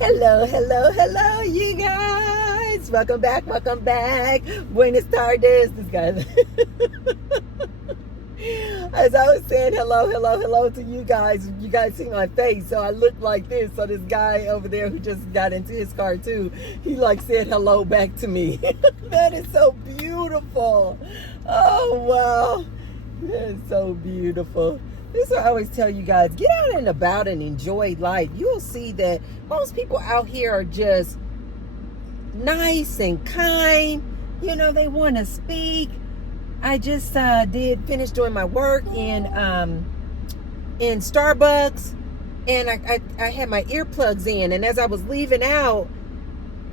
Hello, hello, hello, you guys. Welcome back, welcome back. Buenas tardes. This guy. As I was saying hello, hello, hello to you guys see my face. So I look like this. So this guy over there who just got into his car too, he like said hello back to me. That is so beautiful. Oh, wow. That is so beautiful. This is what I always tell you guys, get out and about and enjoy life. You'll see that most people out here are just nice and kind. You know, they want to speak. I just did finish doing my work in Starbucks, and I had my earplugs in, and as I was leaving out,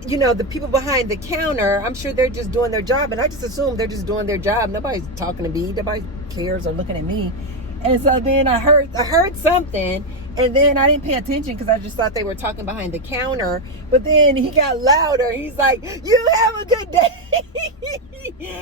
you know, the people behind the counter, I'm sure they're just doing their job, and I just assume they're just doing their job. Nobody's talking to me. Nobody cares or looking at me. And so then I heard something, and then I didn't pay attention because I just thought they were talking behind the counter. But then he got louder. He's like, "You have a good day."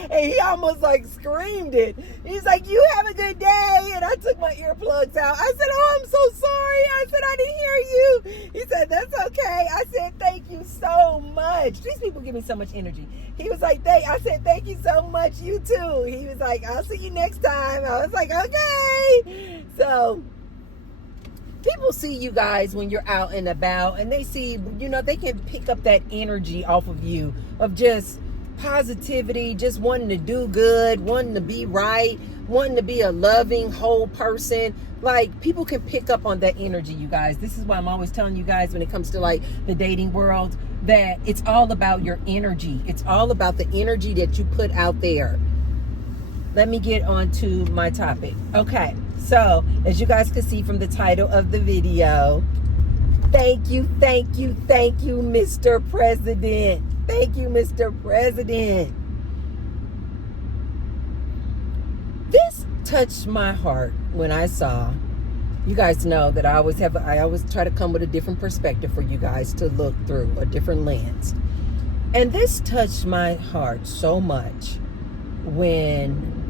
And he almost like screamed it. He's like, "You have a good day." And I took my earplugs out. I said, "Oh, I'm so sorry." I said, "I didn't hear you." He said, "That's okay." I said, "Thank you so much." These people give me so much energy. He was like, I said, "Thank you so much. You too." He was like, "I'll see you next time." I was like, "Okay." So people see you guys when you're out and about, and they see, you know, they can pick up that energy off of you of just positivity, just wanting to do good, wanting to be right, wanting to be a loving, whole person. Like, people can pick up on that energy, you guys. This is why I'm always telling you guys when it comes to like the dating world, that it's all about your energy. It's all about the energy that you put out there. Let me get on to my topic. Okay, so as you guys can see from the title of the video, thank you, Mr. President. Thank you, Mr. President. This touched my heart when I saw. You guys know that I always try to come with a different perspective for you guys to look through, a different lens. And this touched my heart so much when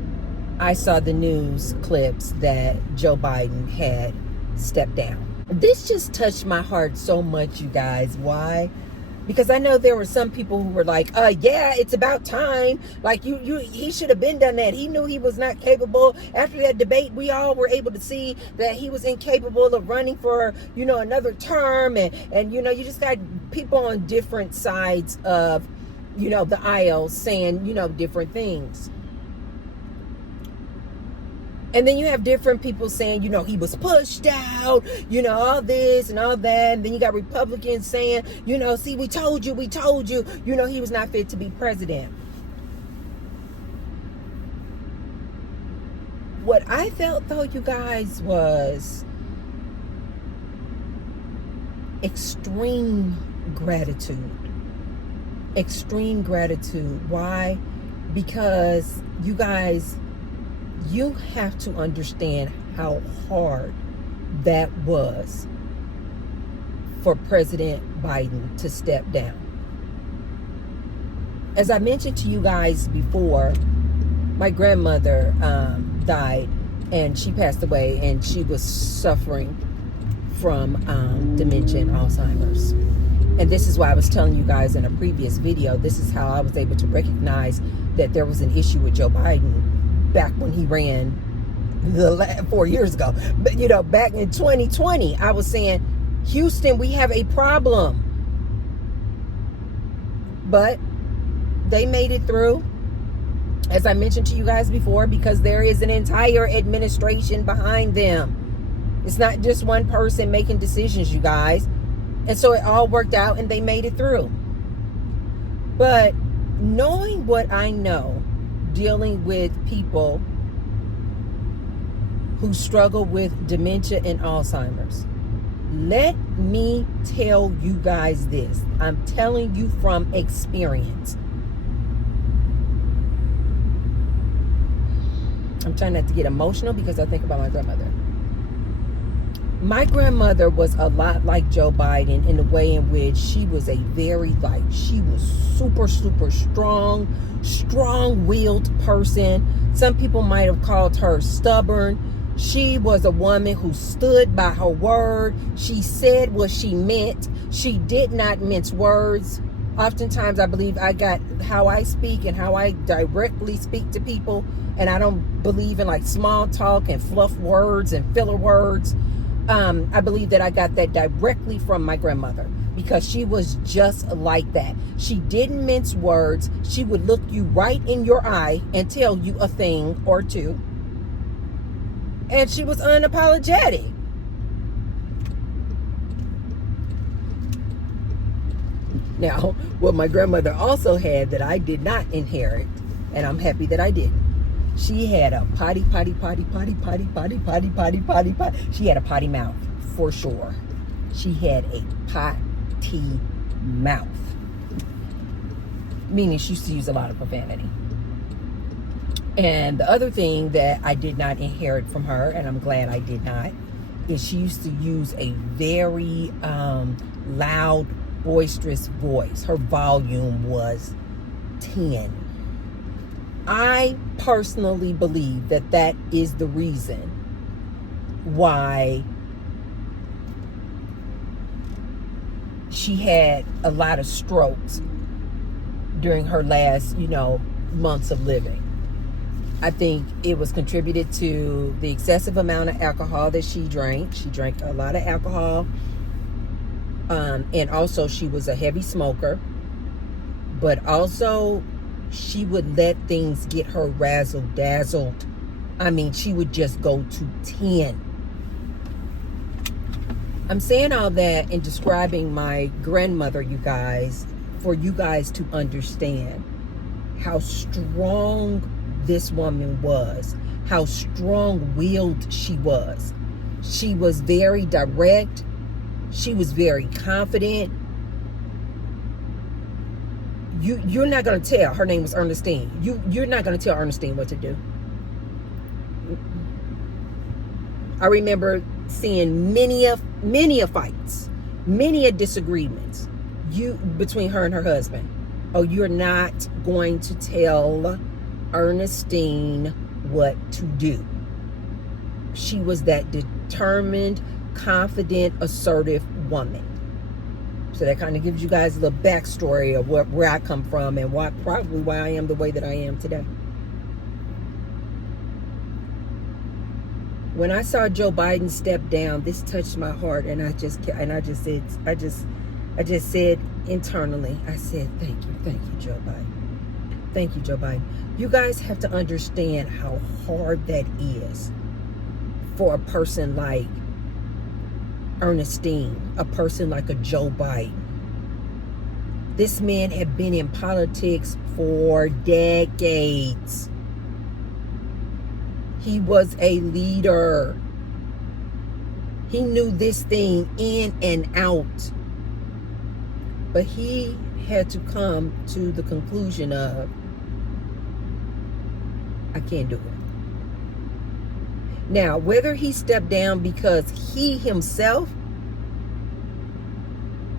I saw the news clips that Joe Biden had stepped down. This just touched my heart so much, you guys. Why? Because I know there were some people who were like, yeah, it's about time. Like, he should have been done that. He knew he was not capable. After that debate, we all were able to see that he was incapable of running for, you know, another term. And you know, you just got people on different sides of, you know, the aisle saying, you know, different things. And then you have different people saying, you know, he was pushed out, you know, all this and all that. And then you got Republicans saying, you know, see, we told you, you know, he was not fit to be president. What I felt, though, you guys, was extreme gratitude. Extreme gratitude. Why? Because you guys, you have to understand how hard that was for President Biden to step down. As I mentioned to you guys before, my grandmother died, and she passed away, and she was suffering from dementia and Alzheimer's. And this is why I was telling you guys in a previous video, this is how I was able to recognize that there was an issue with Joe Biden back when he ran 4 years ago. But, you know, back in 2020, I was saying, Houston, we have a problem. But they made it through, as I mentioned to you guys before, because there is an entire administration behind them. It's not just one person making decisions, you guys. And so it all worked out, and they made it through. But knowing what I know, dealing with people who struggle with dementia and Alzheimer's, let me tell you guys this. I'm telling you from experience. I'm trying not to get emotional because I think about my grandmother. My grandmother was a lot like Joe Biden in the way in which she was she was super, super strong-willed person. Some people might have called her stubborn. She was a woman who stood by her word. She said what she meant. She did not mince words. Oftentimes, I believe I got how I speak and how I directly speak to people. And I don't believe in like small talk and fluff words and filler words. I believe that I got that directly from my grandmother, because she was just like that. She didn't mince words. She would look you right in your eye and tell you a thing or two. And she was unapologetic. Now, what my grandmother also had that I did not inherit, and I'm happy that I didn't. She had a potty. She had a potty mouth, for sure. She had a potty mouth. Meaning she used to use a lot of profanity. And the other thing that I did not inherit from her, and I'm glad I did not, is she used to use a very loud, boisterous voice. Her volume was 10. I personally believe that that is the reason why she had a lot of strokes during her last, months of living. I think it was contributed to the excessive amount of alcohol that she drank. She drank a lot of alcohol. And also she was a heavy smoker. But also she would let things get her razzle-dazzled. I mean, she would just go to 10. I'm saying all that and describing my grandmother, you guys, for you guys to understand how strong this woman was, how strong-willed she was. She was very direct. She was very confident. You're not going to tell. Her name was Ernestine. You're not going to tell Ernestine what to do. I remember seeing many fights, many disagreements between her and her husband. Oh, you're not going to tell Ernestine what to do. She was that determined, confident, assertive woman. So that kind of gives you guys a little backstory of where I come from and why I am the way that I am today. When I saw Joe Biden step down, this touched my heart, and I just said internally, I said, thank you, Joe Biden. Thank you, Joe Biden. You guys have to understand how hard that is for a person like Ernestine, a person like a Joe Biden. This man had been in politics for decades. He was a leader. He knew this thing in and out. But he had to come to the conclusion of, I can't do it. Now, whether he stepped down because he himself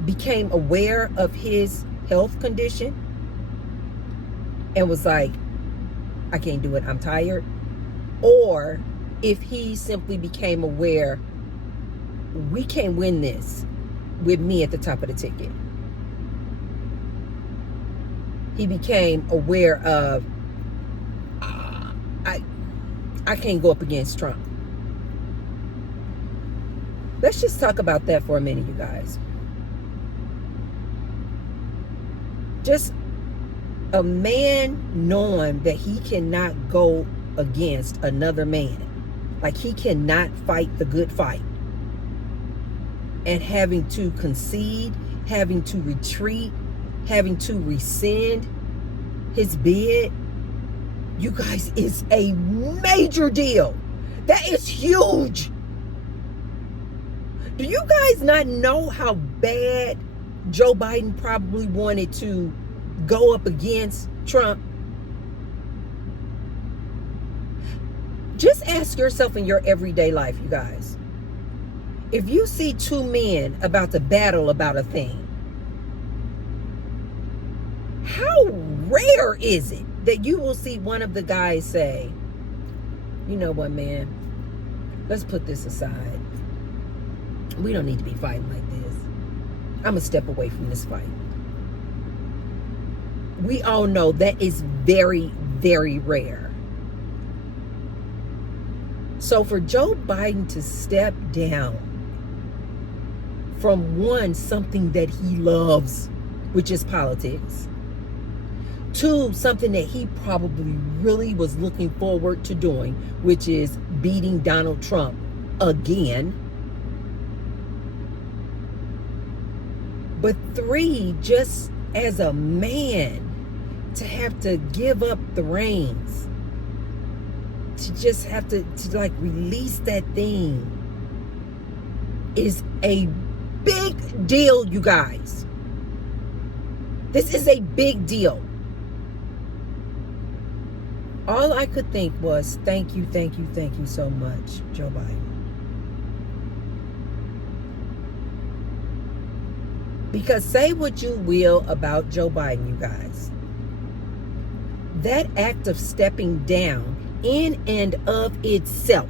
became aware of his health condition and was like, I can't do it, I'm tired, or if he simply became aware, we can't win this with me at the top of the ticket. He became aware of, I can't go up against Trump. Let's just talk about that for a minute, you guys. Just a man knowing that he cannot go against another man. Like he cannot fight the good fight. And having to concede, having to retreat, having to rescind his bid, you guys, is a major deal. That is huge. Do you guys not know how bad Joe Biden probably wanted to go up against Trump? Just ask yourself in your everyday life, you guys. If you see two men about to battle about a thing, how rare is it that you will see one of the guys say, you know what, man, let's put this aside. We don't need to be fighting like this. I'm going to step away from this fight. We all know that is very, very rare. So for Joe Biden to step down from something that he loves, which is politics, to something that he probably really was looking forward to doing, which is beating Donald Trump again. But 3, just as a man, to have to give up the reins, to just have to like release that thing is a big deal, you guys. This is a big deal. All I could think was, thank you so much, Joe Biden. Because say what you will about Joe Biden, you guys. That act of stepping down in and of itself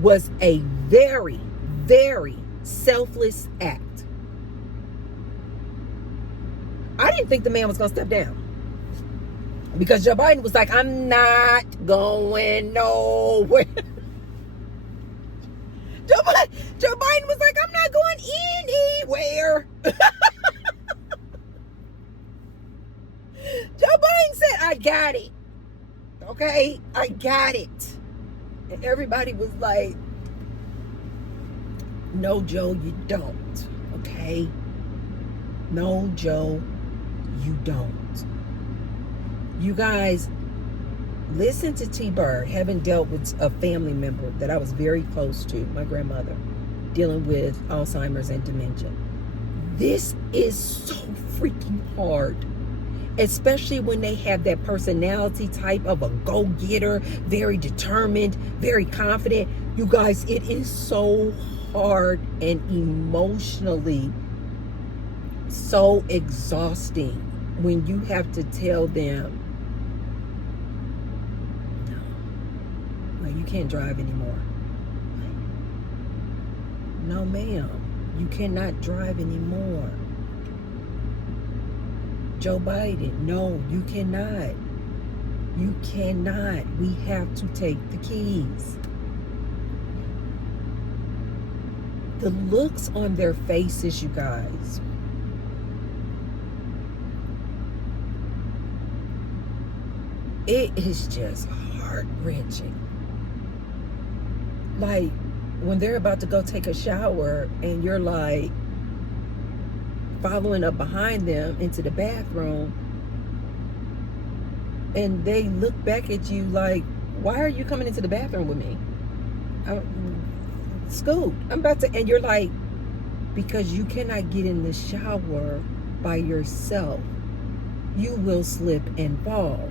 was a very, very selfless act. I didn't think the man was going to step down. Because Joe Biden was like, I'm not going nowhere. Joe Biden was like, I'm not going anywhere. Joe Biden said, I got it. Okay? I got it. And everybody was like, no, Joe, you don't. Okay? No, Joe, you don't. You guys, listen to T. Bird, having dealt with a family member that I was very close to, my grandmother, dealing with Alzheimer's and dementia. This is so freaking hard, especially when they have that personality type of a go-getter, very determined, very confident. You guys, it is so hard and emotionally so exhausting when you have to tell them, you can't drive anymore. No, ma'am. You cannot drive anymore. Joe Biden, no, you cannot. You cannot. We have to take the keys. The looks on their faces, you guys. It is just heart-wrenching. Like when they're about to go take a shower and you're like following up behind them into the bathroom and they look back at you like, why are you coming into the bathroom with me? Scoot, I'm about to, and you're like, because you cannot get in the shower by yourself. You will slip and fall.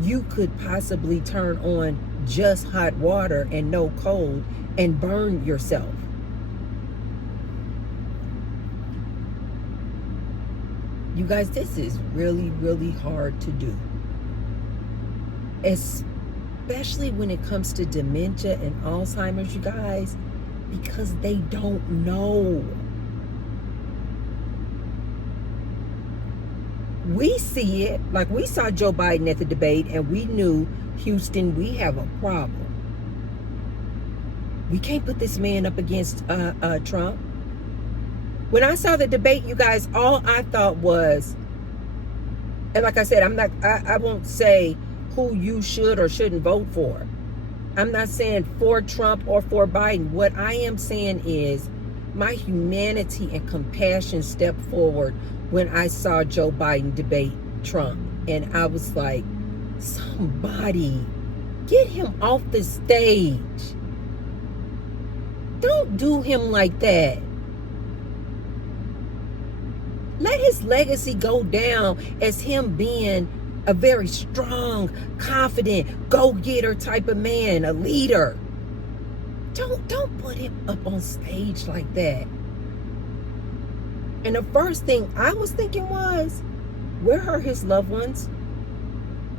You could possibly turn on just hot water and no cold and burn yourself. You guys, this is really, really hard to do. Especially when it comes to dementia and Alzheimer's, you guys, because they don't know. We see it, like we saw Joe Biden at the debate and we knew, Houston, we have a problem. We can't put this man up against Trump. When I saw the debate, you guys, all I thought was, and like I said, I won't say who you should or shouldn't vote for. I'm not saying for Trump or for Biden. What I am saying is my humanity and compassion stepped forward when I saw Joe Biden debate Trump. And I was like, somebody get him off the stage. Don't do him like that. Let his legacy go down as him being a very strong, confident, go-getter type of man, a leader. Don't put him up on stage like that. And the first thing I was thinking was, where are his loved ones?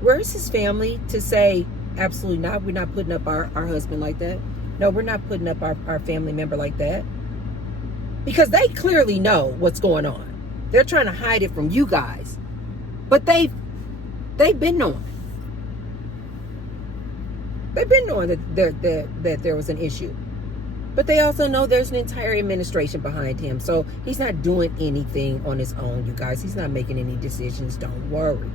Where's his family to say, Absolutely not. We're not putting up our husband like that. No, we're not putting up our family member like that. Because they clearly know what's going on. They're trying to hide it from you guys. But they've been knowing. They've been knowing that there was an issue. But they also know there's an entire administration behind him. So he's not doing anything on his own, you guys. He's not making any decisions. Don't worry.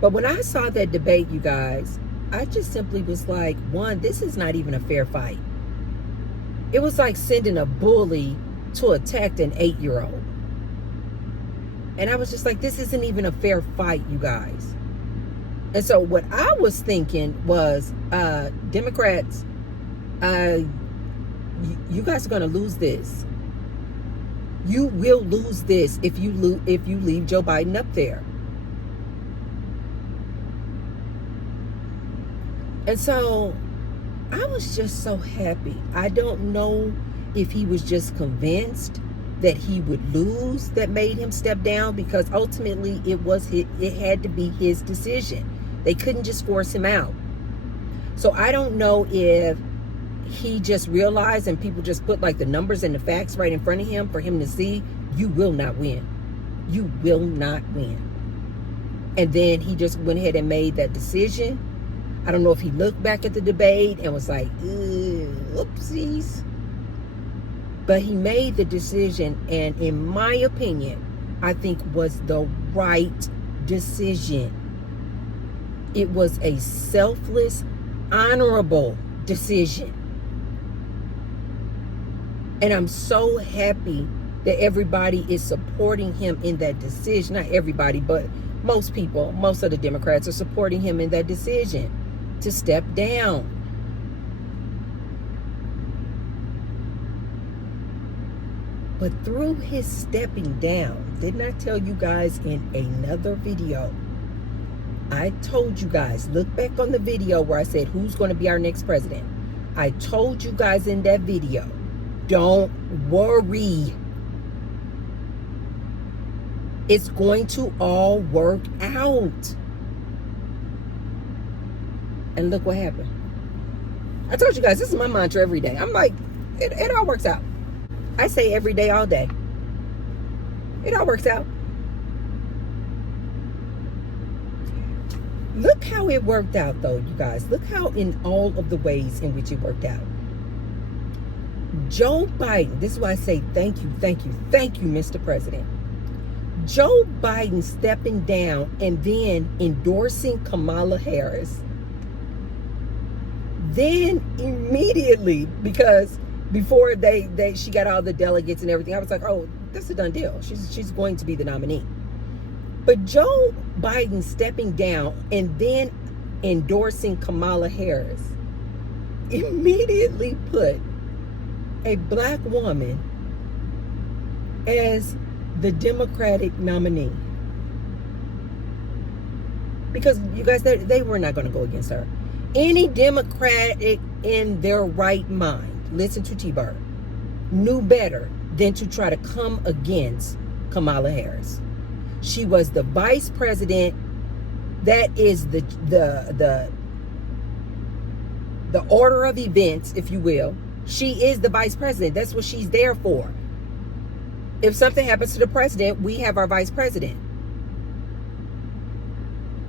But when I saw that debate, you guys, I just simply was like, one, this is not even a fair fight. It was like sending a bully to attack an 8-year-old. And I was just like, this isn't even a fair fight, you guys. And so what I was thinking was, Democrats, you guys are going to lose this. You will lose this if you leave Joe Biden up there. And so I was just so happy. I don't know if he was just convinced that he would lose that made him step down, because ultimately it had to be his decision. They couldn't just force him out. So I don't know if he just realized and people just put like the numbers and the facts right in front of him for him to see, you will not win. You will not win. And then he just went ahead and made that decision. I don't know if he looked back at the debate and was like, oopsies. But he made the decision, and in my opinion, I think was the right decision. It was a selfless, honorable decision. And I'm so happy that everybody is supporting him in that decision. Not everybody, but most people, most of the Democrats are supporting him in that decision to step down. But through his stepping down, didn't I tell you guys in another video? I told you guys, look back on the video where I said, who's going to be our next president? I told you guys in that video, don't worry. It's going to all work out. And look what happened. I told you guys, this is my mantra every day. I'm like, it all works out. I say every day, all day. It all works out. Look how it worked out, though, you guys. Look how in all of the ways in which it worked out. Joe Biden, this is why I say thank you, Mr. President. Joe Biden stepping down and then endorsing Kamala Harris. Then immediately, because before she got all the delegates and everything, I was like, oh, that's a done deal. She's going to be the nominee. But Joe Biden stepping down and then endorsing Kamala Harris immediately put a black woman as the Democratic nominee. Because you guys, they were not going to go against her. Any Democratic in their right mind, listen to T-Bird, knew better than to try to come against Kamala Harris. She was the vice president. That is the order of events, if you will. She is the vice president. That's what she's there for. If something happens to the president, we have our vice president.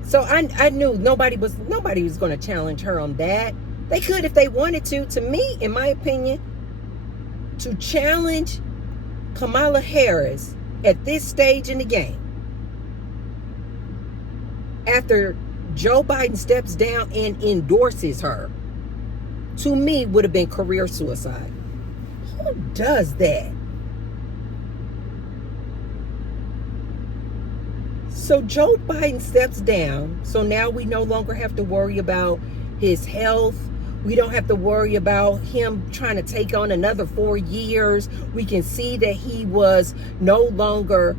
So I knew nobody was going to challenge her on that. They could if they wanted to. To me, in my opinion, to challenge Kamala Harris at this stage in the game, after Joe Biden steps down and endorses her, to me would have been career suicide. Who does that? So Joe Biden steps down. So now we no longer have to worry about his health. We don't have to worry about him trying to take on another 4 years. We can see that he was no longer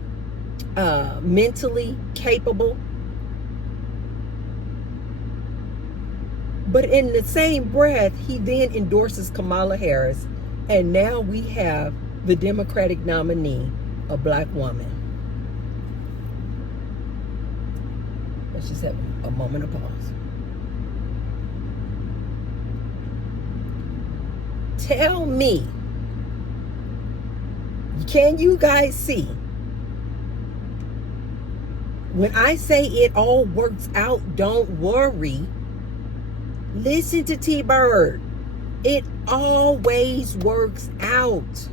mentally capable. But in the same breath, he then endorses Kamala Harris. And now we have the Democratic nominee, a black woman. Let's just have a moment of pause. Tell me, can you guys see? When I say it all works out, don't worry. Listen to T-Bird. It always works out.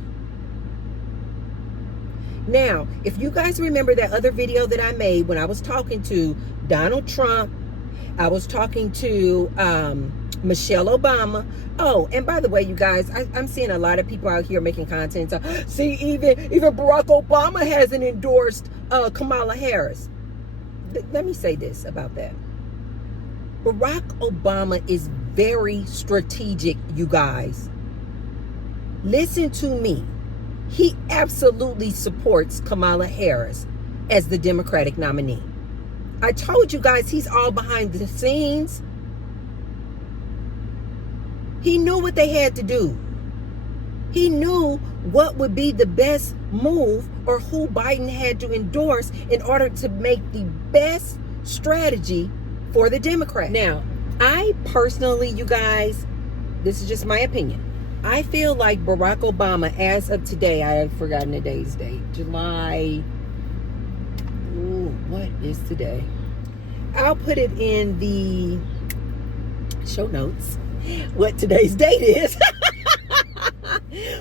Now, if you guys remember that other video that I made when I was talking to Donald Trump, I was talking to Michelle Obama. Oh, and by the way, you guys, I'm seeing a lot of people out here making content. See, even Barack Obama hasn't endorsed Kamala Harris. Let me say this about that. Barack Obama is very strategic, you guys. Listen to me. He absolutely supports Kamala Harris as the Democratic nominee. I told you guys he's all behind the scenes. He knew what they had to do. He knew what would be the best move or who Biden had to endorse in order to make the best strategy for the Democrats. Now, I personally, you guys, this is just my opinion. I feel like Barack Obama, as of today, I have forgotten the day's date. July, what is today? I'll put it in the show notes what today's date is.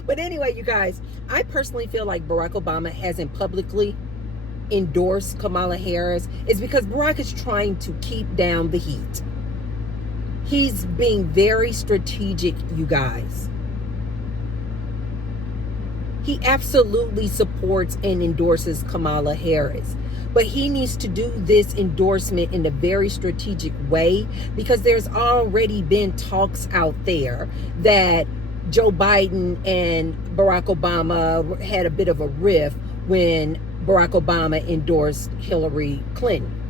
But anyway, you guys, I personally feel like Barack Obama hasn't publicly endorsed Kamala Harris is because Barack is trying to keep down the heat. He's being very strategic, you guys. He absolutely supports and endorses Kamala Harris. But he needs to do this endorsement in a very strategic way because there's already been talks out there that Joe Biden and Barack Obama had a bit of a rift when Barack Obama endorsed Hillary Clinton.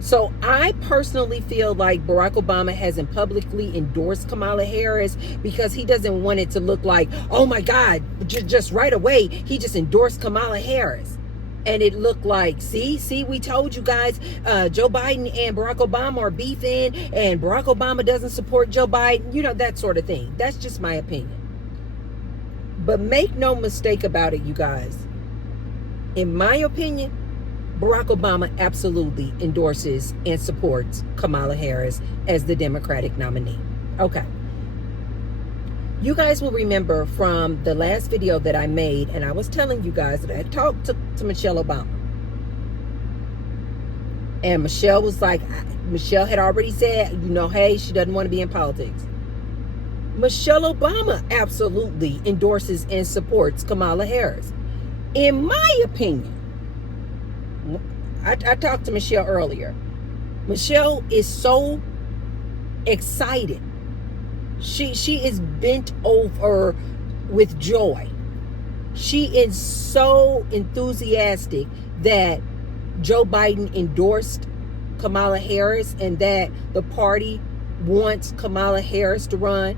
So I personally feel like Barack Obama hasn't publicly endorsed Kamala Harris because he doesn't want it to look like, oh my God, just right away, he just endorsed Kamala Harris. And it looked like, see, we told you guys, Joe Biden and Barack Obama are beefing and Barack Obama doesn't support Joe Biden, you know, that sort of thing. That's just my opinion. But make no mistake about it, you guys. In my opinion, Barack Obama absolutely endorses and supports Kamala Harris as the Democratic nominee. Okay. You guys will remember from the last video that I made, and I was telling you guys that I talked to Michelle Obama. And Michelle was like, Michelle had already said, you know, hey, she doesn't want to be in politics. Michelle Obama absolutely endorses and supports Kamala Harris. In my opinion, I talked to Michelle earlier. Michelle is so excited. She is bent over with joy. She is so enthusiastic that Joe Biden endorsed Kamala Harris and that the party wants Kamala Harris to run.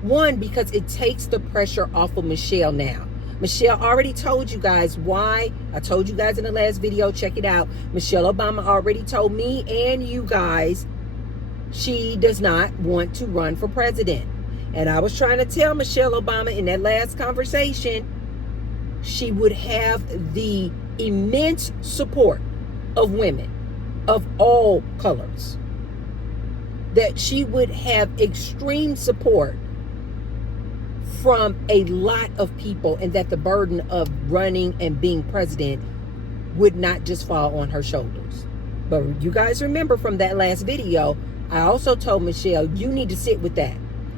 One, because it takes the pressure off of Michelle now. Michelle already told you guys why. I told you guys in the last video, check it out. Michelle Obama already told me and you guys she does not want to run for president. And I was trying to tell Michelle Obama in that last conversation, she would have the immense support of women of all colors. That she would have extreme support from a lot of people, and that the burden of running and being president would not just fall on her shoulders. But you guys remember from that last video, I also told Michelle, you need to sit with that.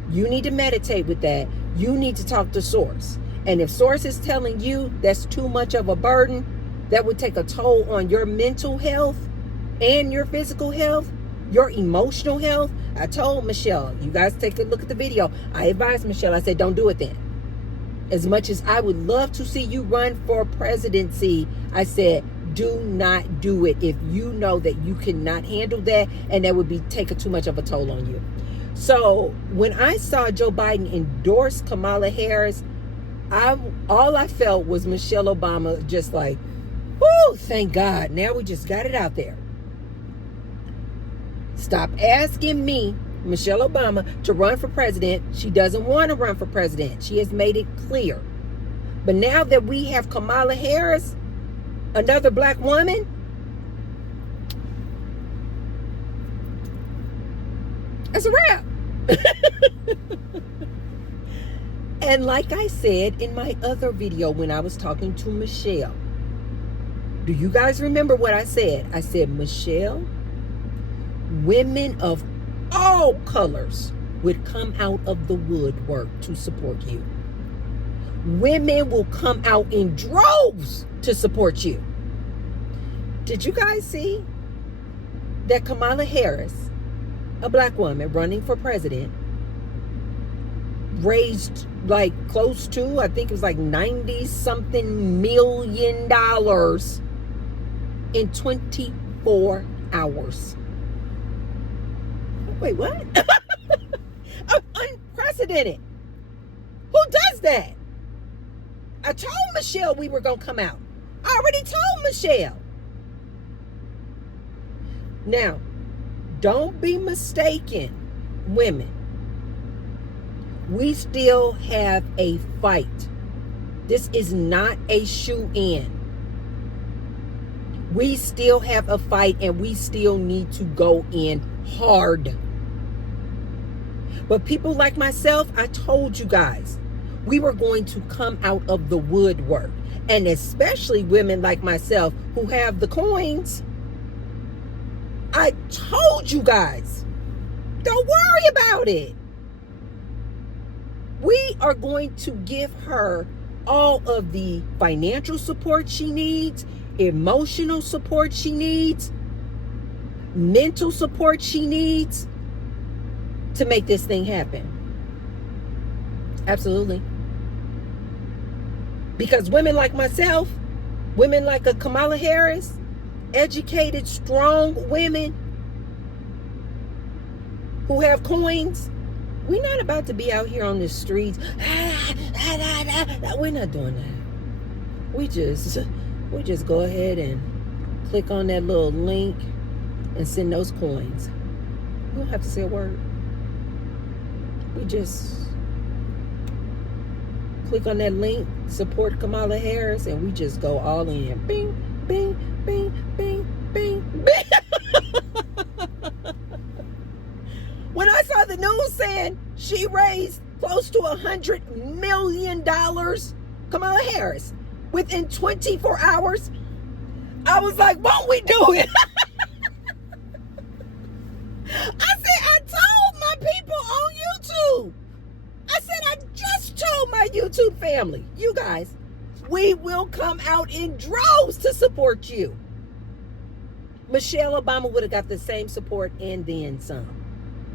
You need to meditate with that. You need to talk to Source. And if Source is telling you that's too much of a burden, that would take a toll on your mental health and your physical health, your emotional health. I told Michelle, you guys take a look at the video. I advised Michelle, I said, don't do it then. As much as I would love to see you run for presidency, I said, do not do it if you know that you cannot handle that and that would take too much of a toll on you. So when I saw Joe Biden endorse Kamala Harris, all I felt was Michelle Obama just like, whoo, thank God. Now we just got it out there. Stop asking me, Michelle Obama, to run for president. She doesn't want to run for president. She has made it clear. But now that we have Kamala Harris, another black woman, it's a wrap. And like I said in my other video when I was talking to Michelle, do you guys remember what I said? I said, Michelle, women of all colors would come out of the woodwork to support you. Women will come out in droves to support you. Did you guys see that Kamala Harris, a black woman running for president, raised like close to, I think it was like 90 something million dollars in 24 hours. Wait, what? Unprecedented. Who does that? I told Michelle we were going to come out. I already told Michelle. Now, don't be mistaken, women. We still have a fight. This is not a shoe-in. We still have a fight and we still need to go in hard. But people like myself, I told you guys, we were going to come out of the woodwork. And especially women like myself who have the coins. I told you guys, don't worry about it. We are going to give her all of the financial support she needs, emotional support she needs, mental support she needs to make this thing happen. Absolutely. Because women like myself, women like a Kamala Harris, educated, strong women who have coins, we're not about to be out here on the streets. We're not doing that. We just go ahead and click on that little link and send those coins. We don't have to say a word. We just click on that link, support Kamala Harris, and we just go all in. Bing, bing, bing, bing, bing, bing. When I saw the news saying she raised close to $100 million, Kamala Harris, within 24 hours, I was like, won't we do it? I said, I told my people on YouTube. I said, I just told my YouTube family, you guys, we will come out in droves to support you. Michelle Obama would have got the same support and then some.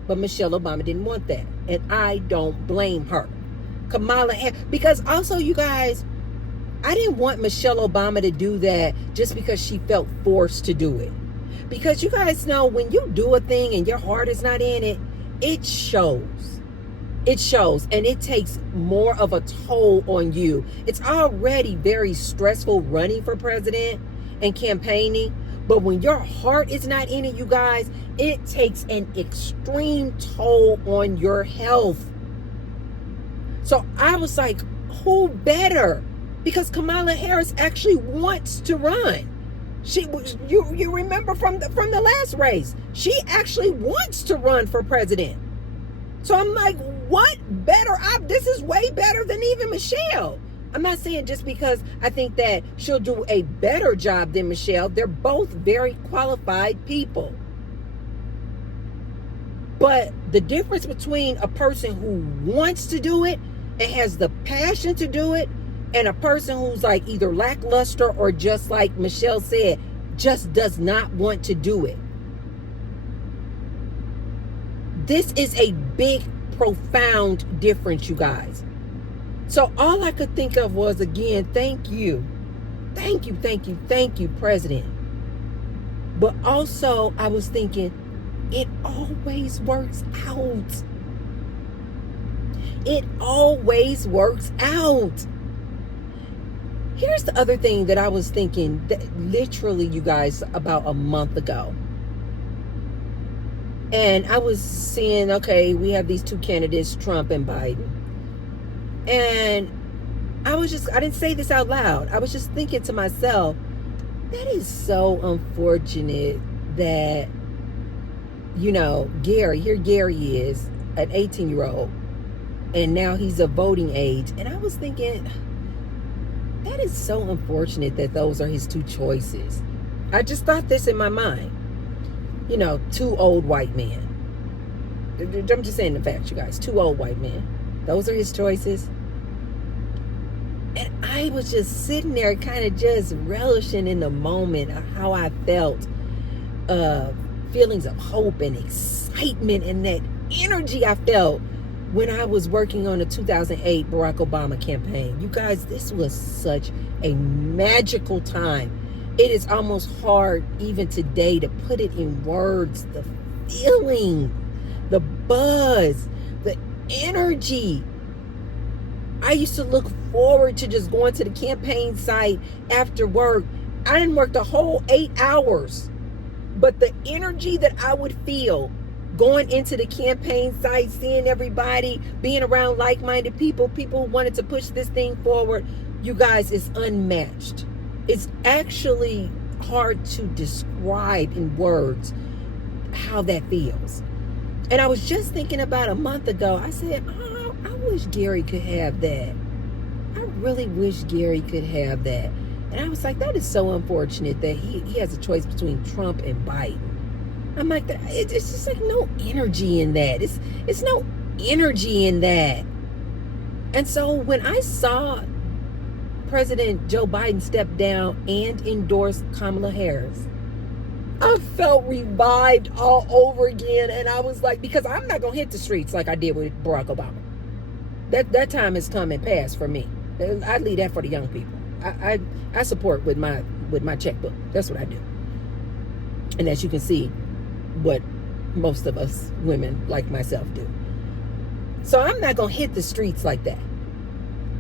But Michelle Obama didn't want that. And I don't blame her. Kamala Harris, because also, you guys, I didn't want Michelle Obama to do that just because she felt forced to do it. Because you guys know when you do a thing and your heart is not in it, it shows. It shows, and it takes more of a toll on you. It's already very stressful running for president and campaigning. But when your heart is not in it, you guys, it takes an extreme toll on your health. So I was like, who better? Because Kamala Harris actually wants to run. You remember from the last race, she actually wants to run for president. So I'm like, what better? This is way better than even Michelle. I'm not saying just because I think that she'll do a better job than Michelle. They're both very qualified people. But the difference between a person who wants to do it and has the passion to do it and a person who's like either lackluster or just like Michelle said, just does not want to do it. This is a big, profound difference, you guys. So all I could think of was, again, thank you. Thank you, thank you, thank you, President. But also I was thinking, it always works out. It always works out. Here's the other thing that I was thinking, that literally, you guys, about a month ago. And I was seeing, okay, we have these two candidates, Trump and Biden. And I didn't say this out loud. I was just thinking to myself, that is so unfortunate that, Gary is an 18-year-old, and now he's of voting age. And I was thinking, that is so unfortunate that those are his two choices. I just thought this in my mind. Two old white men. I'm just saying the facts, you guys. Two old white men. Those are his choices. And I was just sitting there kind of just relishing in the moment of how I felt. Feelings of hope and excitement and that energy I felt when I was working on the 2008 Barack Obama campaign. You guys, this was such a magical time. It is almost hard even today to put it in words. The feeling, the buzz, the energy. I used to look forward to just going to the campaign site after work. I didn't work the whole 8 hours, but the energy that I would feel going into the campaign site, seeing everybody, being around like-minded people who wanted to push this thing forward, you guys, is unmatched. It's actually hard to describe in words how that feels. And I was just thinking about a month ago, I said, oh, I wish Gary could have that. I really wish Gary could have that. And I was like, that is so unfortunate that he has a choice between Trump and Biden. I'm like, it's just like no energy in that. It's no energy in that. And so when I saw President Joe Biden step down and endorse Kamala Harris, I felt revived all over again. And I was like, because I'm not going to hit the streets like I did with Barack Obama. That time has come and passed for me. I leave that for the young people. I support with my checkbook. That's what I do. And as you can see, what most of us women like myself do. So I'm not going to hit the streets like that.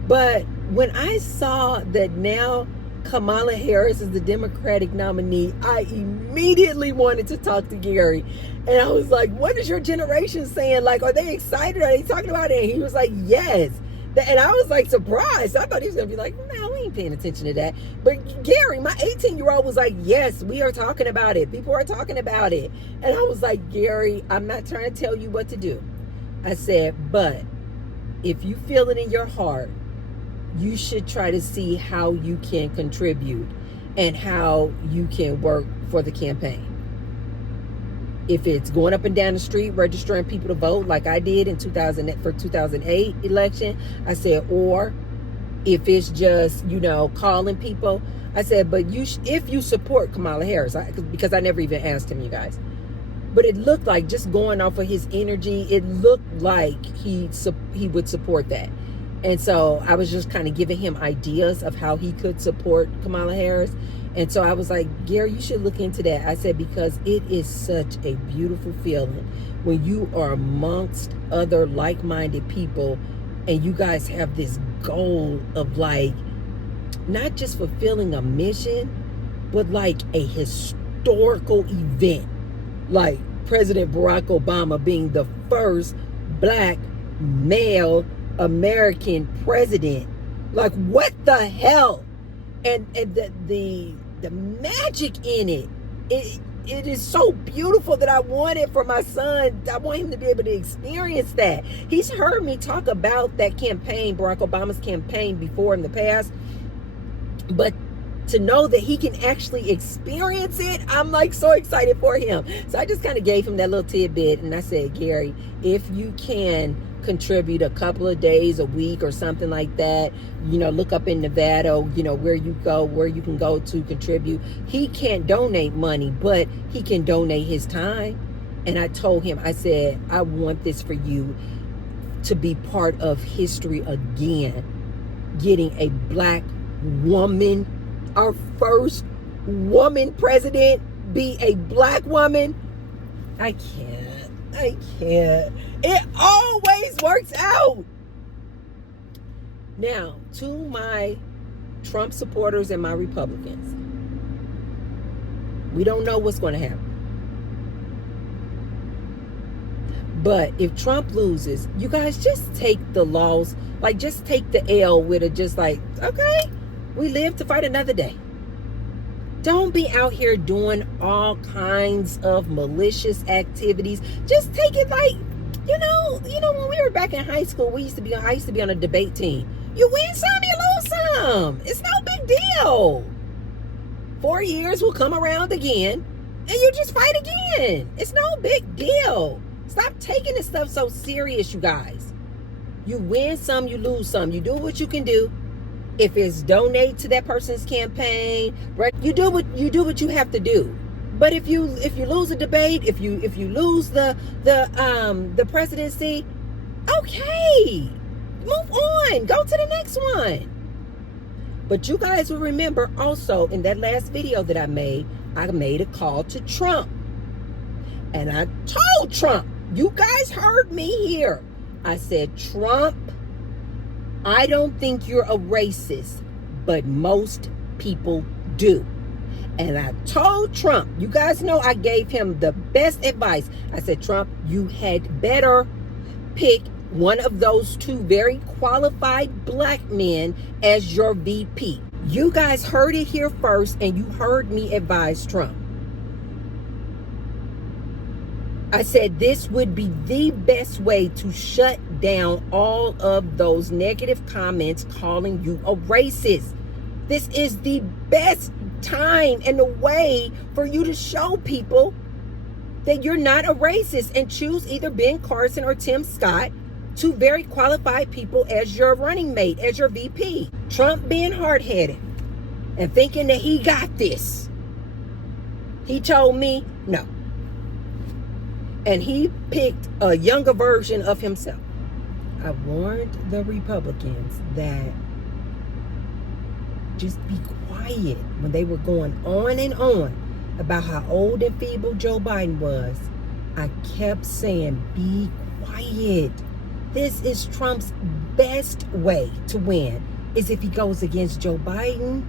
But when I saw that now Kamala Harris is the Democratic nominee, I immediately wanted to talk to Gary. And I was like, what is your generation saying? Like, are they excited? Are they talking about it? And he was like, yes. And I was like surprised. I thought he was going to be like, no, we ain't paying attention to that. But Gary, my 18-year-old, was like, yes, we are talking about it. People are talking about it. And I was like, Gary, I'm not trying to tell you what to do. I said, but if you feel it in your heart, you should try to see how you can contribute and how you can work for the campaign. If it's going up and down the street, registering people to vote like I did in 2008 election, I said, or if it's just, calling people, I said, but if you support Kamala Harris, because I never even asked him, you guys, but it looked like, just going off of his energy, it looked like he would support that. And so I was just kind of giving him ideas of how he could support Kamala Harris. And so I was like, Gary, you should look into that. I said, because it is such a beautiful feeling when you are amongst other like-minded people and you guys have this goal of like, not just fulfilling a mission, but like a historical event. Like President Barack Obama being the first black male American president. Like, what the hell? And the magic in it is so beautiful that I want it for my son. I want him to be able to experience that. He's heard me talk about that campaign, Barack Obama's campaign, before in the past, but to know that he can actually experience it, I'm like so excited for him. So I just kind of gave him that little tidbit, and I said, Gary, if you can contribute a couple of days a week or something like that, look up in Nevada, where you can go to contribute. He can't donate money, but he can donate his time. And I told him, I said, I want this for you to be part of history again, getting a black woman, our first woman president, be a black woman. I can't. It always works out. Now, to my Trump supporters and my Republicans, we don't know what's going to happen. But if Trump loses, you guys just take the loss, like just take the L with it, just like, okay, we live to fight another day. Don't be out here doing all kinds of malicious activities. Just take it like, when we were back in high school, I used to be on a debate team. You win some, you lose some. It's no big deal. 4 years will come around again, and you just fight again. It's no big deal. Stop taking this stuff so serious, you guys. You win some, you lose some. You do what you can do. If it's donate to that person's campaign, right? You do what you have to do. But if you lose a debate, if you lose the presidency, okay, move on, go to the next one. But you guys will remember also in that last video that I made a call to Trump, and I told Trump, you guys heard me here. I said, Trump, I don't think you're a racist, but most people do. And I told Trump, you guys know I gave him the best advice. I said, Trump, you had better pick one of those two very qualified black men as your VP. You guys heard it here first, and you heard me advise Trump. I said this would be the best way to shut down all of those negative comments calling you a racist. This is the best time and the way for you to show people that you're not a racist, and choose either Ben Carson or Tim Scott, two very qualified people, as your running mate, as your VP. Trump being hard-headed and thinking that he got this. He told me no. And he picked a younger version of himself. I warned the Republicans that just be quiet when they were going on and on about how old and feeble Joe Biden was. I kept saying, be quiet. This is Trump's best way to win, is if he goes against Joe Biden.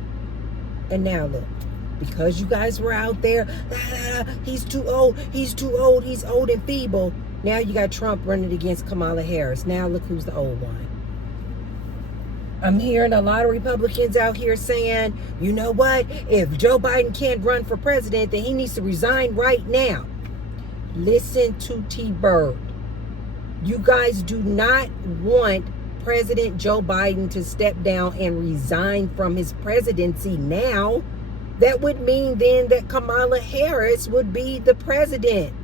And now look, because you guys were out there, he's too old, he's old and feeble. Now you got Trump running against Kamala Harris. Now look who's the old one. I'm hearing a lot of Republicans out here saying, you know what? If Joe Biden can't run for president, then he needs to resign right now. Listen to T. Bird. You guys do not want President Joe Biden to step down and resign from his presidency now. That would mean then that Kamala Harris would be the president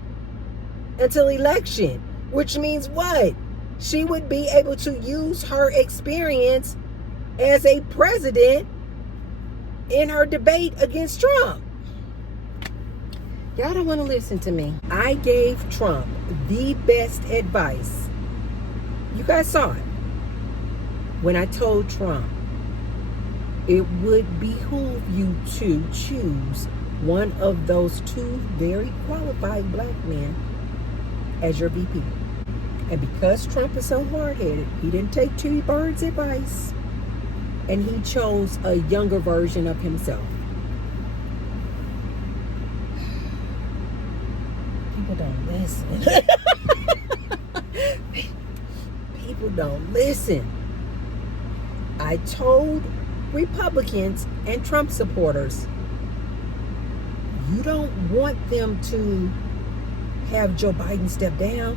until election, which means what? She would be able to use her experience as a president in her debate against Trump. Y'all don't want to listen to me. I gave Trump the best advice. You guys saw it. When I told Trump, it would behoove you to choose one of those two very qualified black men as your VP. And because Trump is so hard-headed, he didn't take T. Bird's advice, and he chose a younger version of himself. People don't listen. People don't listen. I told Republicans and Trump supporters, you don't want them to have Joe Biden step down.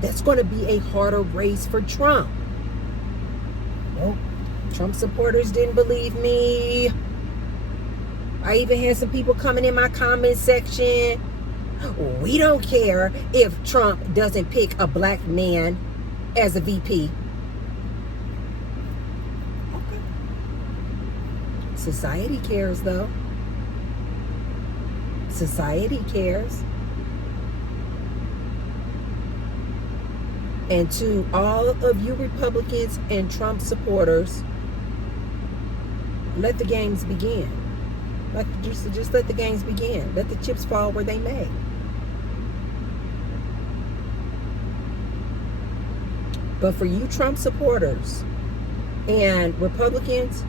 That's going to be a harder race for Trump. Well, Trump supporters didn't believe me. I even had some people coming in my comment section. We don't care if Trump doesn't pick a black man as a VP. Okay. Society cares, though. Society cares. And to all of you Republicans and Trump supporters, let the games begin. Just let the games begin. Let the chips fall where they may. But for you Trump supporters and Republicans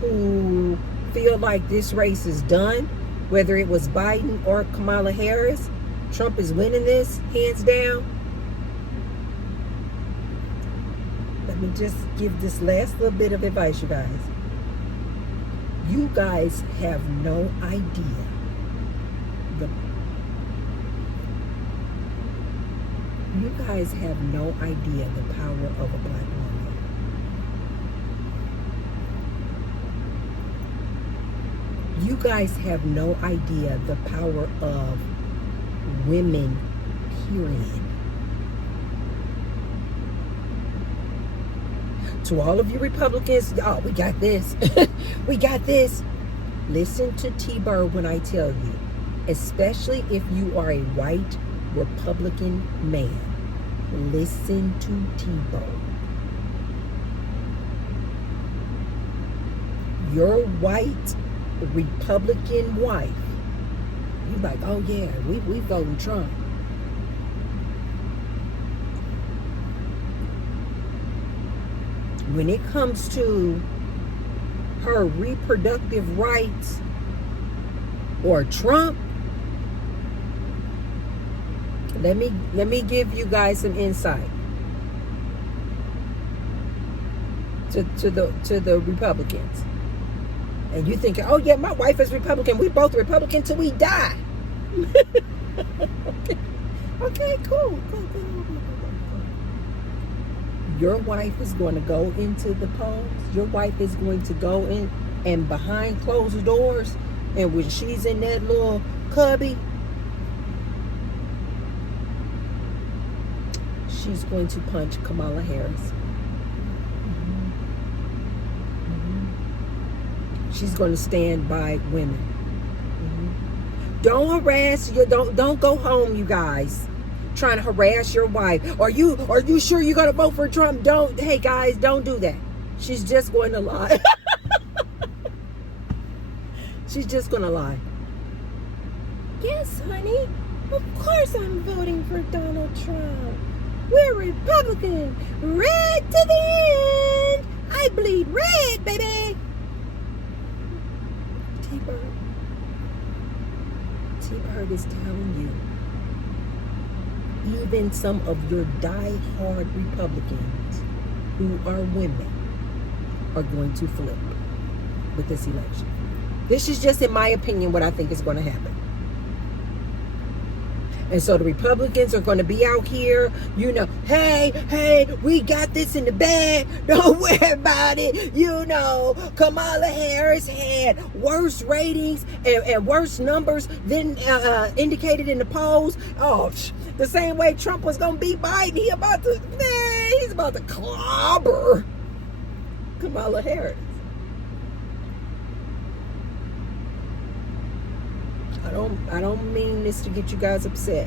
who feel like this race is done, whether it was Biden or Kamala Harris. Trump is winning this, hands down. Let me just give this last little bit of advice, you guys. You guys have no idea you guys have no idea the power of a black woman. You guys have no idea the power of women, period. To all of you Republicans, oh, we got this. We got this. Listen to T-Bird when I tell you, especially if you are a white Republican man. Listen to T-Bird. Your white Republican wife, you're like, oh yeah, we voting Trump. When it comes to her reproductive rights or Trump, let me give you guys some insight to the Republicans. And you thinking, oh yeah, my wife is Republican. We both Republican till we die. Okay, cool. Your wife is going to go into the polls. Your wife is going to go in and behind closed doors, and when she's in that little cubby, she's going to punch Kamala Harris. She's going to stand by women. Don't harass you. Don't go home, you guys, trying to harass your wife. Are you sure you're going to vote for Trump? Hey guys, don't do that. She's just going to lie. She's just going to lie. Yes, honey. Of course I'm voting for Donald Trump. We're Republican. Red to the end. I bleed red, baby. T-Bird is telling you, even some of your die-hard Republicans who are women are going to flip with this election. This is just, in my opinion, what I think is going to happen. And so the Republicans are going to be out here, hey, we got this in the bag. Don't worry about it. Kamala Harris had worse ratings and worse numbers than indicated in the polls. Oh, the same way Trump was going to beat Biden, he's about to clobber Kamala Harris. I don't mean this to get you guys upset,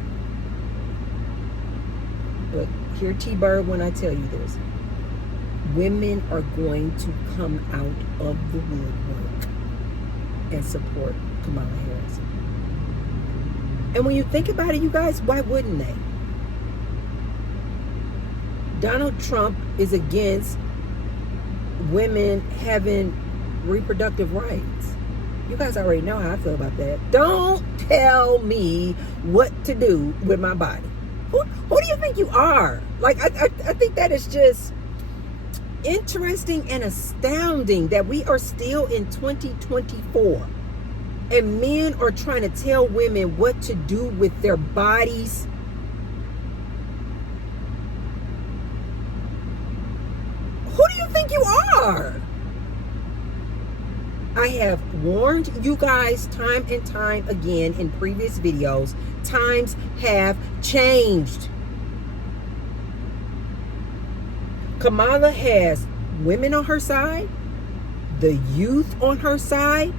but hear T-Bird when I tell you this. Women are going to come out of the woodwork and support Kamala Harris. And when you think about it, you guys, why wouldn't they? Donald Trump is against women having reproductive rights. You guys already know how I feel about that. Don't tell me what to do with my body. Who do you think you are? Like, I think that is just interesting and astounding that we are still in 2024 and men are trying to tell women what to do with their bodies. Who do you think you are? I have warned you guys time and time again in previous videos. Times have changed. Kamala has women on her side, the youth on her side.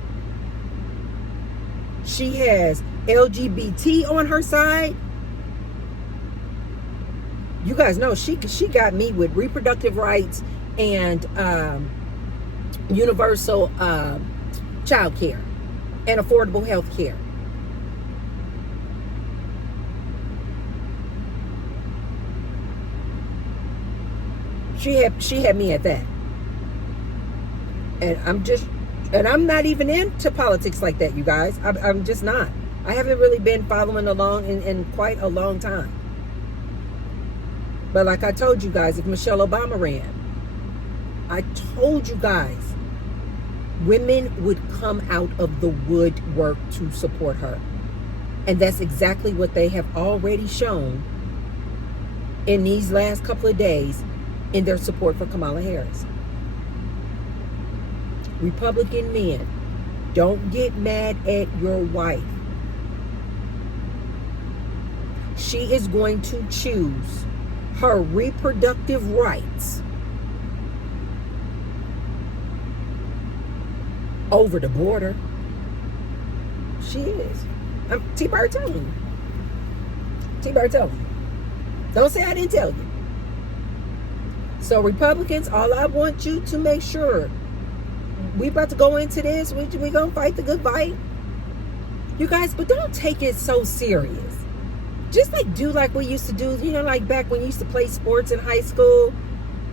She has LGBT on her side. You guys know she got me with reproductive rights and universal child care and affordable health care. She had me at that. And I'm just And I'm not even into politics like that, you guys. I'm just not. I haven't really been following along in quite a long time. But like I told you guys, if Michelle Obama ran, I told you guys, women would come out of the woodwork to support her. And that's exactly what they have already shown in these last couple of days in their support for Kamala Harris. Republican men, don't get mad at your wife. She is going to choose her reproductive rights over the border. She is. I'm T-Bird telling you. T-Bird telling you. Don't say I didn't tell you. So Republicans, all I want you to make sure, we about to go into this, we gonna fight the good fight. You guys, but don't take it so serious. Just like do like we used to do, you know, like back when you used to play sports in high school.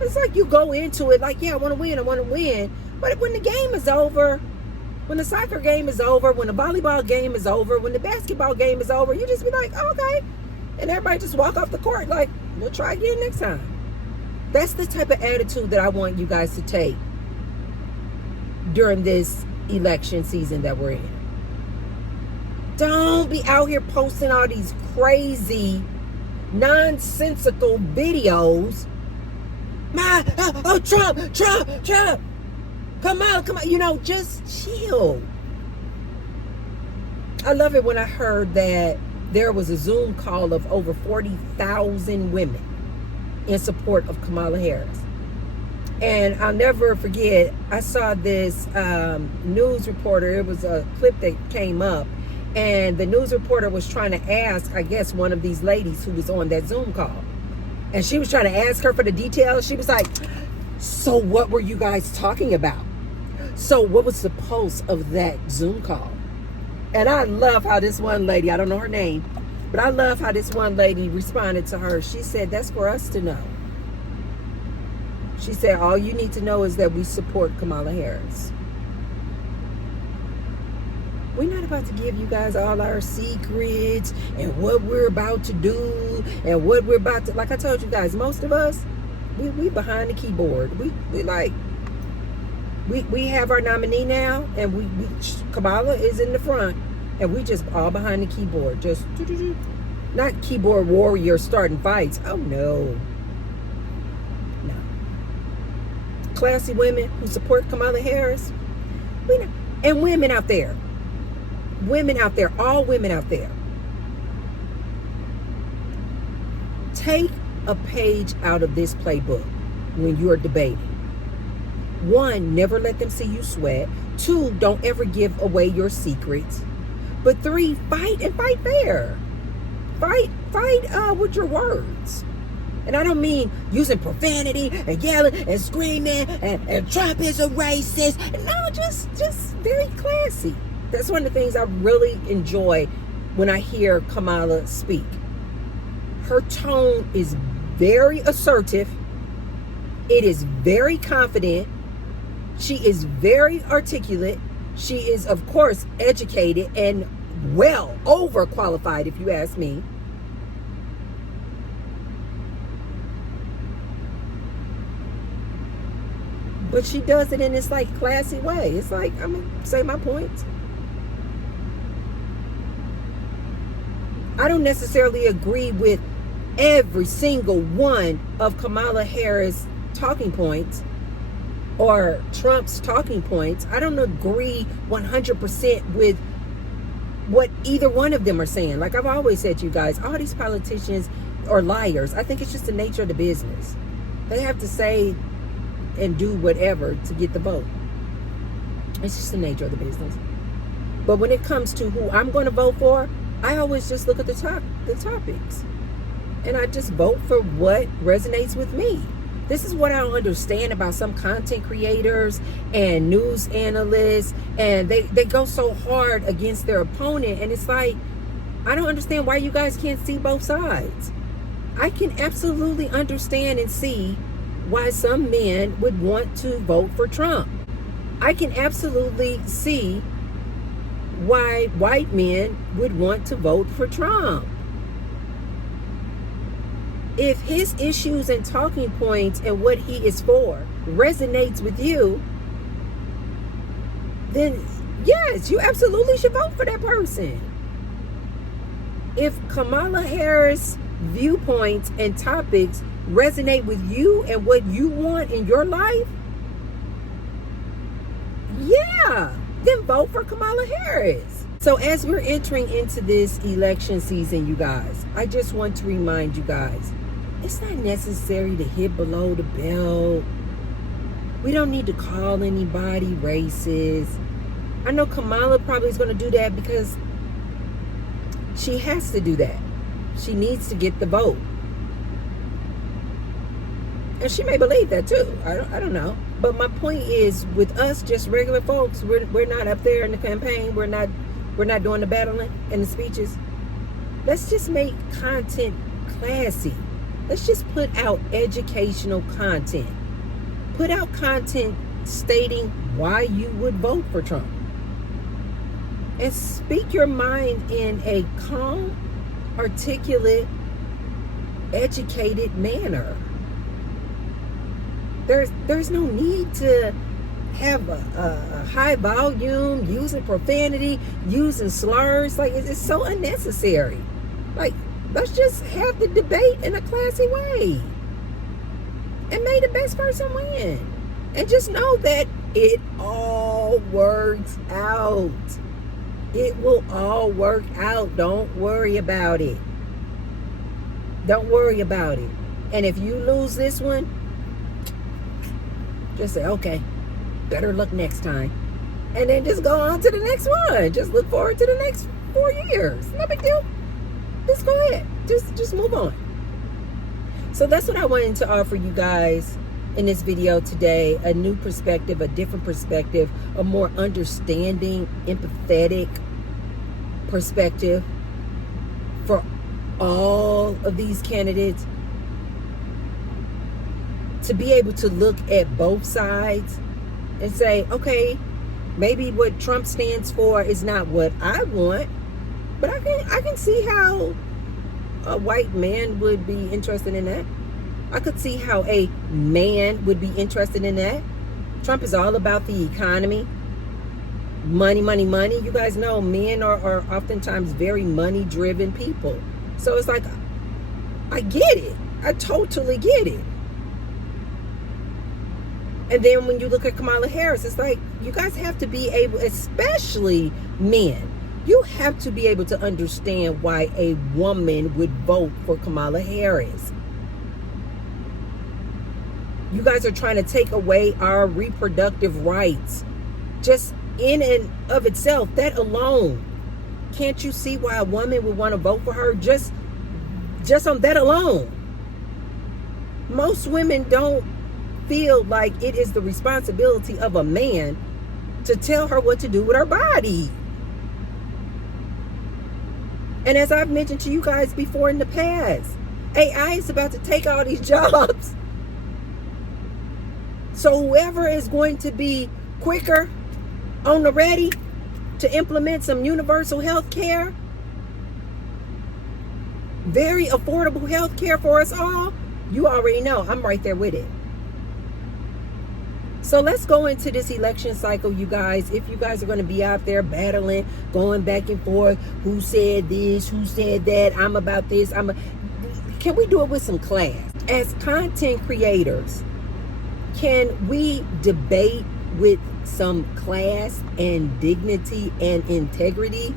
It's like you go into it like, yeah, I want to win. But when the game is over, when the soccer game is over, when the volleyball game is over, when the basketball game is over, you just be like, oh, okay. And everybody just walk off the court like, we'll try again next time. That's the type of attitude that I want you guys to take during this election season that we're in. Don't be out here posting all these crazy, nonsensical videos. Trump. Come on. You know, just chill. I love it when I heard that there was a Zoom call of over 40,000 women in support of Kamala Harris. And I'll never forget, I saw this news reporter. It was a clip that came up. And the news reporter was trying to ask, I guess, one of these ladies who was on that Zoom call. And she was trying to ask her for the details. She was like, so what were you guys talking about? So what was the pulse of that Zoom call? And I love how this one lady, I don't know her name, but I love how this one lady responded to her. She said, that's for us to know. She said, all you need to know is that we support Kamala Harris. We're not about to give you guys all our secrets and what we're about to do and what we're about to, like I told you guys, most of us, we behind the keyboard. We have our nominee now, and Kamala is in the front, and we just all behind the keyboard, just not keyboard warrior starting fights. Oh no. Classy women who support Kamala Harris, and women out there, all women out there, take a page out of this playbook when you're debating. 1, never let them see you sweat. 2, don't ever give away your secrets. But 3, fight and fight fair. Fight with your words. And I don't mean using profanity and yelling and screaming and Trump is a racist. No, just very classy. That's one of the things I really enjoy when I hear Kamala speak. Her tone is very assertive. It is very confident. She is very articulate. She is, of course, educated and well overqualified, if you ask me. But she does it in this like classy way. It's like, I'm gonna say my points. I don't necessarily agree with every single one of Kamala Harris' talking points or Trump's talking points. I don't agree 100% with what either one of them are saying. Like I've always said to you guys, all these politicians are liars. I think it's just the nature of the business. They have to say and do whatever to get the vote. It's just the nature of the business. But when it comes to who I'm going to vote for, I always just look at the topics. And I just vote for what resonates with me. This is what I don't understand about some content creators and news analysts. And they go so hard against their opponent. And it's like, I don't understand why you guys can't see both sides. I can absolutely understand and see why some men would want to vote for Trump. I can absolutely see why white men would want to vote for Trump. If his issues and talking points and what he is for resonates with you, then yes, you absolutely should vote for that person. If Kamala Harris' viewpoints and topics resonate with you and what you want in your life, yeah, then vote for Kamala Harris. So as we're entering into this election season, you guys, I just want to remind you guys, it's not necessary to hit below the belt. We don't need to call anybody racist. I know Kamala probably is going to do that because she has to do that. She needs to get the vote. And she may believe that too. I don't know. But my point is, with us, just regular folks, we're not up there in the campaign. We're not doing the battling and the speeches. Let's just make content classy. Let's just put out educational content. Put out content stating why you would vote for Trump. And speak your mind in a calm, articulate, educated manner. There's no need to have a high volume, using profanity, using slurs. Like, it's so unnecessary. Like, let's just have the debate in a classy way. And may the best person win. And just know that it all works out. It will all work out. Don't worry about it. Don't worry about it. And if you lose this one, just say, okay, better luck next time. And then just go on to the next one. Just look forward to the next 4 years. No big deal. Just go ahead. Just move on. So that's what I wanted to offer you guys in this video today. A new perspective, a different perspective, a more understanding, empathetic perspective for all of these candidates, to be able to look at both sides and say, okay, maybe what Trump stands for is not what I want, but I can see how a white man would be interested in that. I could see how a man would be interested in that. Trump is all about the economy. Money, money, money. You guys know men are oftentimes very money-driven people. So it's like, I get it. I totally get it. And then when you look at Kamala Harris, it's like, you guys have to be able, especially men, you have to be able to understand why a woman would vote for Kamala Harris. You guys are trying to take away our reproductive rights. Just in and of itself, that alone, can't you see why a woman would want to vote for her? Just on that alone. Most women don't feel like it is the responsibility of a man to tell her what to do with her body. And as I've mentioned to you guys before in the past, AI is about to take all these jobs. So whoever is going to be quicker on the ready to implement some universal health care, very affordable health care for us all, you already know I'm right there with it. So let's go into this election cycle, you guys. If you guys are going to be out there battling, going back and forth, who said this, who said that, I'm about this, can we do it with some class? As content creators, can we debate with some class and dignity and integrity?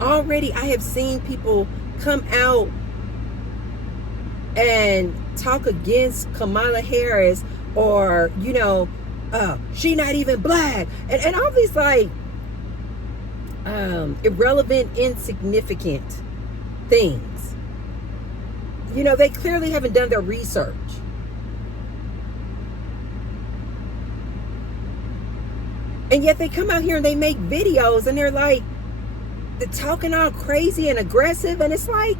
Already I have seen people come out and talk against Kamala Harris, or, you know, she not even black, and all these like irrelevant, insignificant things. You know, they clearly haven't done their research. And yet they come out here and they make videos and they're like, they're talking all crazy and aggressive, and it's like,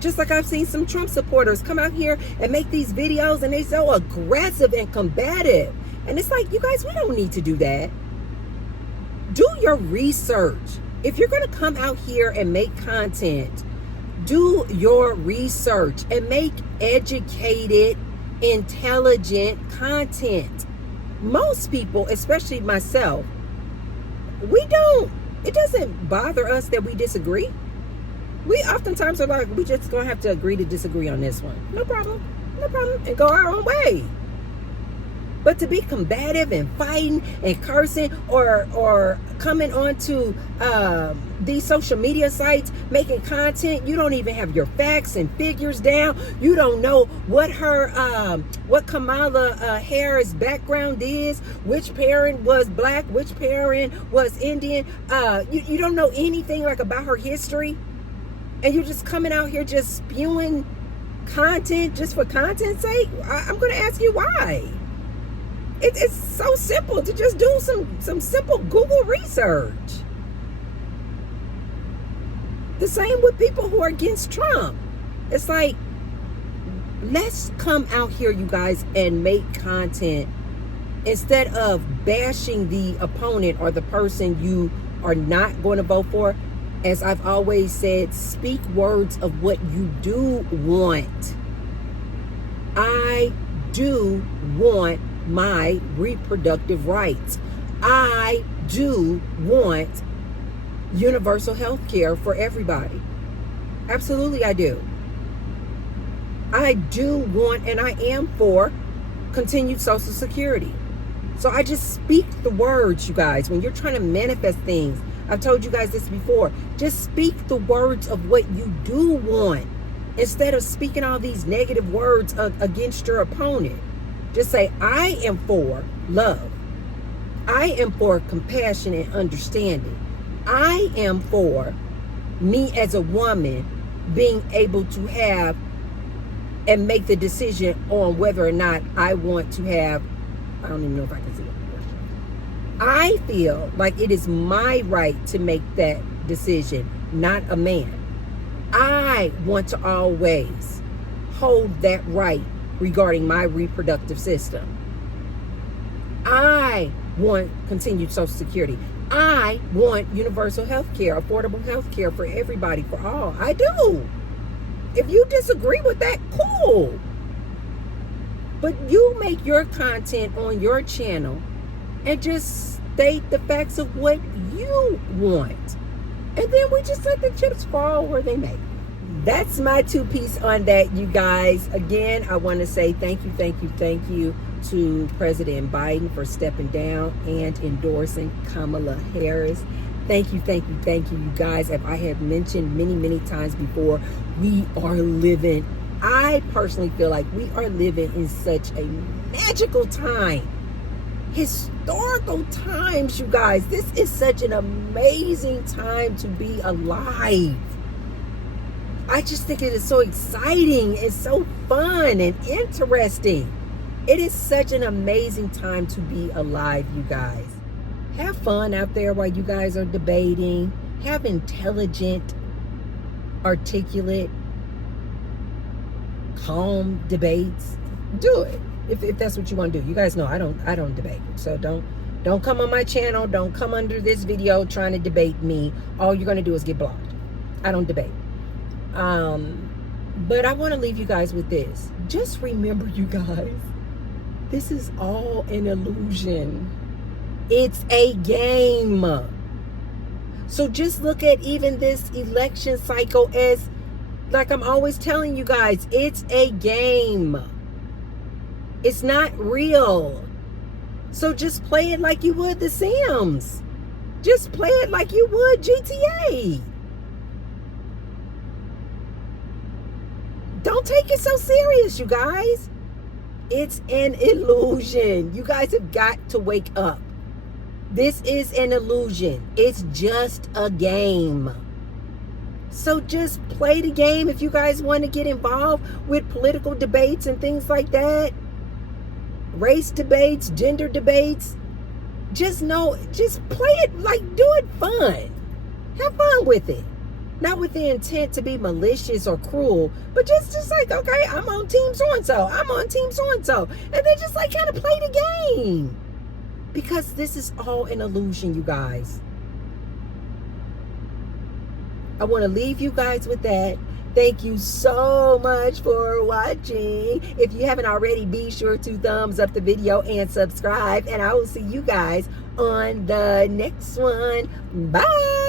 just like I've seen some Trump supporters come out here and make these videos and they so aggressive and combative. And it's like, you guys, we don't need to do that. Do your research. If you're going to come out here and make content, do your research and make educated, intelligent content. Most people, especially myself, it doesn't bother us that we disagree. We oftentimes are like, we just gonna have to agree to disagree on this one. No problem, and go our own way. But to be combative and fighting and cursing or coming onto these social media sites, making content, you don't even have your facts and figures down. You don't know what what Kamala Harris' background is, which parent was black, which parent was Indian. You don't know anything like about her history. And you're just coming out here just spewing content just for content's sake. I'm going to ask you why. It's so simple to just do some simple Google research. The same with people who are against Trump. It's like, let's come out here, you guys, and make content instead of bashing the opponent or the person you are not going to vote for. As I've always said, speak words of what you do want. I do want my reproductive rights. I do want universal health care for everybody. Absolutely, I do. I do want, and I am for, continued Social Security. So I just speak the words, you guys. When you're trying to manifest things, I've told you guys this before, just speak the words of what you do want instead of speaking all these negative words against your opponent. Just say, I am for love. I am for compassion and understanding. I am for me as a woman being able to have and make the decision on whether or not I want to have, I don't even know if I can see it. I feel like it is my right to make that decision, not a man. I want to always hold that right regarding my reproductive system. I want continued Social Security. I want universal health care, affordable health care for everybody, for all. I do. If you disagree with that, cool. But you make your content on your channel and just state the facts of what you want. And then we just let the chips fall where they may. That's my 2-piece on that, you guys. Again, I want to say thank you to President Biden for stepping down and endorsing Kamala Harris. Thank you, you guys. As I have mentioned many times before, I personally feel like we are living in such a magical time. Historical times, you guys. This is such an amazing time to be alive. I just think it is so exciting. It's so fun and interesting. It is such an amazing time to be alive, you guys. Have fun out there while you guys are debating. Have intelligent, articulate, calm debates. Do it if that's what you want to do. You guys know I don't debate. So don't come on my channel. Don't come under this video trying to debate me. All you're going to do is get blocked. I don't debate. But I want to leave you guys with this. Just remember, you guys, this is all an illusion. It's a game. So just look at even this election cycle as, like I'm always telling you guys, it's a game. It's not real. So just play it like you would The Sims. Just play it like you would GTA. Don't take it so serious, you guys. It's an illusion. You guys have got to wake up. This is an illusion. It's just a game. So just play the game. If you guys want to get involved with political debates and things like that, race debates, gender debates, just play it, like, do it fun. Have fun with it. Not with the intent to be malicious or cruel, but just like, okay, I'm on team so-and-so. I'm on team so-and-so. And then just like kind of play the game. Because this is all an illusion, you guys. I want to leave you guys with that. Thank you so much for watching. If you haven't already, be sure to thumbs up the video and subscribe. And I will see you guys on the next one. Bye.